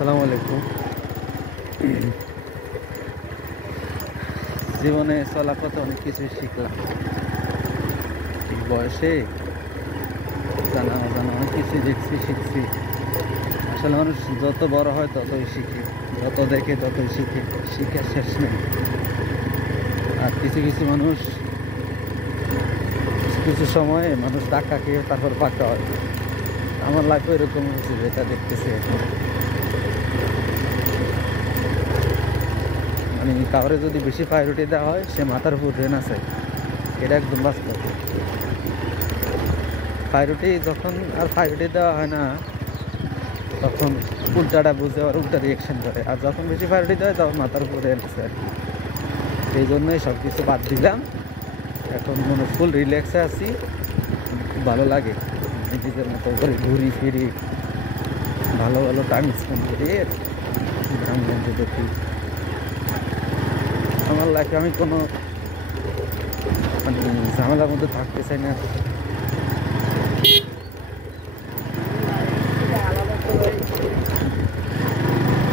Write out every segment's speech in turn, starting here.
আসসালামু আলাইকুম। জীবনে চলার পথে অনেক কিছুই শিখলাম। এই বয়সে জানা অজানা অনেক কিছুই দেখছি, শিখছি। আসলে মানুষ যত বড় হয় ততই শিখে, যত দেখে ততই শিখে, শিখে শেষ নেই। আর কিছু কিছু মানুষ, কিছু কিছু সময়ে মানুষ ধাক্কা খেয়ে তারপর পাকা হয়। আমার লাইফে এরকম হয়েছে, যেটা দেখতেছি এখন। মানে কাউরে যদি বেশি প্রায়োরিটি দেওয়া হয়, সে মাথার উপর রেন আছে, এটা একদম বাস্তব। প্রায়োরিটি যখন আর প্রায়োরিটি দেওয়া হয় না, তখন উল্টাটা বুঝে আর উল্টা রিয়েকশন করে। আর যখন বেশি প্রায়োরিটি দেয় তখন মাথার উপর রেন আছে আর কি। এই জন্যই সব কিছু বাদ দিলাম। এখন মনে ফুল রিল্যাক্সে আছি, খুব ভালো লাগে। নিজেদের মতো করে ঘুরি ফিরি, ভালো ভালো টাইম স্পেন্ড করি, গ্রামগঞ্জে দেখি। আমার লাইফে আমি কোনো মানে ঝামেলার মধ্যে থাকতে চাই না।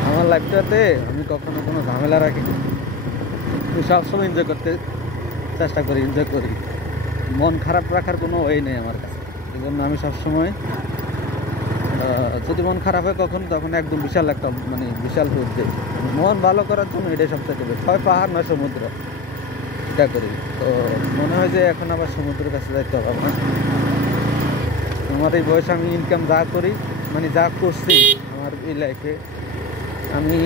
আমার লাইফটাতে আমি কখনো কোনো ঝামেলা রাখিনি। আমি সবসময় এনজয় করতে চেষ্টা করি, এনজয় করি। মন খারাপ রাখার কোনো ওয়ে নেই আমার কাছে। এই জন্য আমি সবসময় যদি মন খারাপ হয় কখন, তখন একদম বিশাল একটা বিশাল রূপ দিই। মন ভালো করার জন্য এটাই সবথেকে বেশি। হয় পাহাড় নয় সমুদ্র, এটা করি। তো মনে হয় যে এখন আবার সমুদ্রের কাছে যাইতে হবে না। আমার এই বয়সে আমি ইনকাম যা করি, যা করছি আমার এই লাইফে, আমি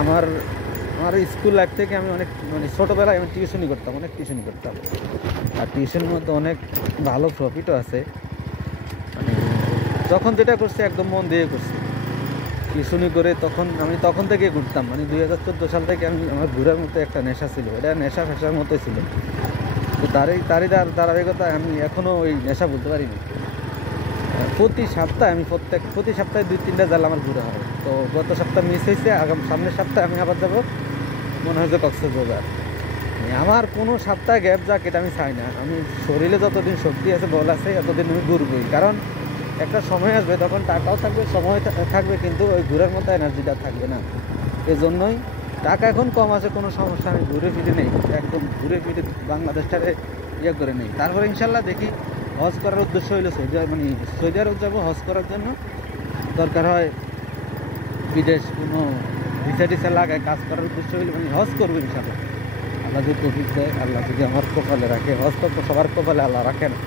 আমার আমার স্কুল লাইফ থেকে আমি অনেক ছোটোবেলায় আমি টিউশনি করতাম, অনেক টিউশনি করতাম। আর টিউশনের মধ্যে অনেক ভালো প্রফিটও আছে। যখন যেটা করছি একদম মন দিয়ে করছি। টিউশনি করে তখন থেকে ঘুরতাম। 2014 সাল থেকে আমার ঘুরার মতো একটা নেশা ছিল, এটা নেশা ফেশার মতোই ছিল। তো তারই ধারাবাহিকতায় আমি এখনও ওই নেশা বলতে পারিনি। প্রতি সপ্তাহে 2-3টা জেলা আমার ঘুরে হয়। তো গত সপ্তাহ মিস হয়েছে, সামনের সপ্তাহে আমি আবার যাবো, মনে হয় যে কক্সবাজার। আমার কোনো সপ্তাহে গ্যাপ যাক, এটা আমি চাই না। আমি শরীরে যতদিন শক্তি আছে, বল আছে, এতদিন আমি ঘুরবই। কারণ একটা সময় আসবে তখন টাকাও থাকবে, সময় থাকবে, কিন্তু ওই ঘুরার মতো এনার্জিটা থাকবে না। এই জন্যই টাকা এখন কম আছে, কোনো সমস্যা, আমি ঘুরে ফিরে নেই, একদম ঘুরে ফিরে বাংলাদেশটাকে করে নেই। তারপরে ইনশাল্লাহ দেখি, হজ করার উদ্দেশ্য হইলো সৌদি আরব যাবো হজ করার জন্য। দরকার হয় বিদেশ কোনো ভিসা টিসা লাগায় কাজ করার উদ্দেশ্য হইলে হজ করবো ইনশাল্লাহ। আল্লাহ যদি তৌফিক দেয়, আল্লাহ যদি আমার কপালে রাখে। হজ তো সবার কপালে আল্লাহ রাখে না।